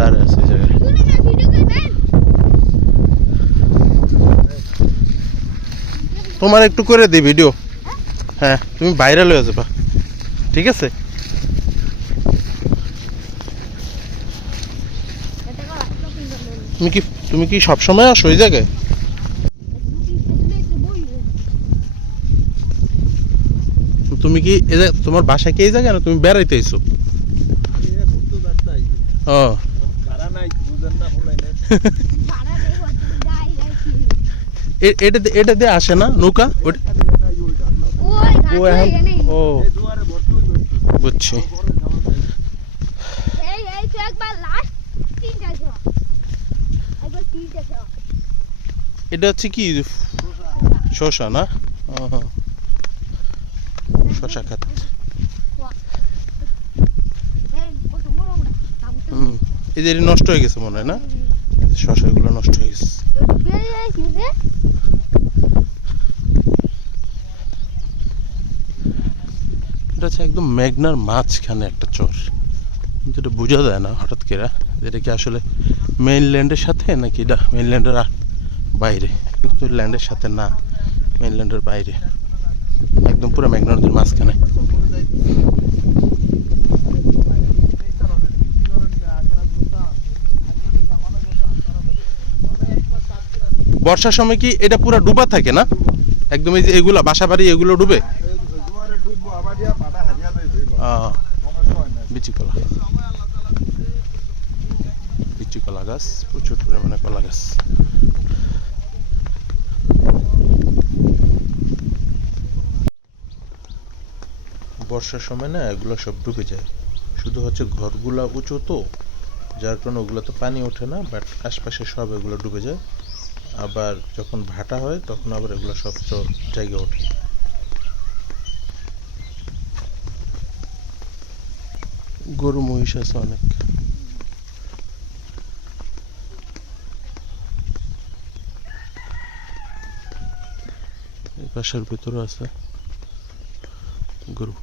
দাঁড়ায় আছে এই জায়গায়। তোমার একটু করে দিই ভিডিও। হ্যাঁ, তুমি ভাইরাল হয়ে যাবা, ঠিক আছে? তুমি কি সবসময় আসো এই জায়গায়? তুমি কি তোমার বাসা কি এই জায়গায় না তুমি বেড়াইতে আইছো? ও এটা দিয়ে আসে না নৌকা? ও বুঝছি। এটা হচ্ছে কি শসা না? শসা খাত। এই যে নষ্ট হয়ে গেছে মনে হয় না? শসা গুলো নষ্ট হয়ে গেছে। এটা হচ্ছে একদম মেঘনার মাঝখানে একটা চর, কিন্তু এটা বোঝা যায় না হঠাৎ করে এটা কি আসলে মেইনল্যান্ডের সাথে নাকি এটা মেইনল্যান্ডের বাইরে। কিন্তু ল্যান্ডের সাথে না, মেইনল্যান্ডের বাইরে, একদম পুরো মেঘনা নদীর মাঝখানে। বর্ষার সময় কি এটা পুরো ডুবা থাকে না একদম? এই যে এগুলা বাসা বাড়ি এগুলো ডুবে? বিচি কলা, বিচি কলা গাছ, প্রচুর পরিমাণে কলা গাছ। বর্ষার সময় না এগুলো সব ডুবে যায়, শুধু হচ্ছে ঘরগুলা উঁচু তো, যার কারণে ওগুলো তো পানি ওঠে না, বাট আশপাশে সব এগুলো ডুবে যায়। আবার যখন ভাটা হয় তখন আবার এগুলো সব জায়গায় ওঠে। গরু মহিষ আছে অনেক। এই পাশের ভিতরে আছে গরু।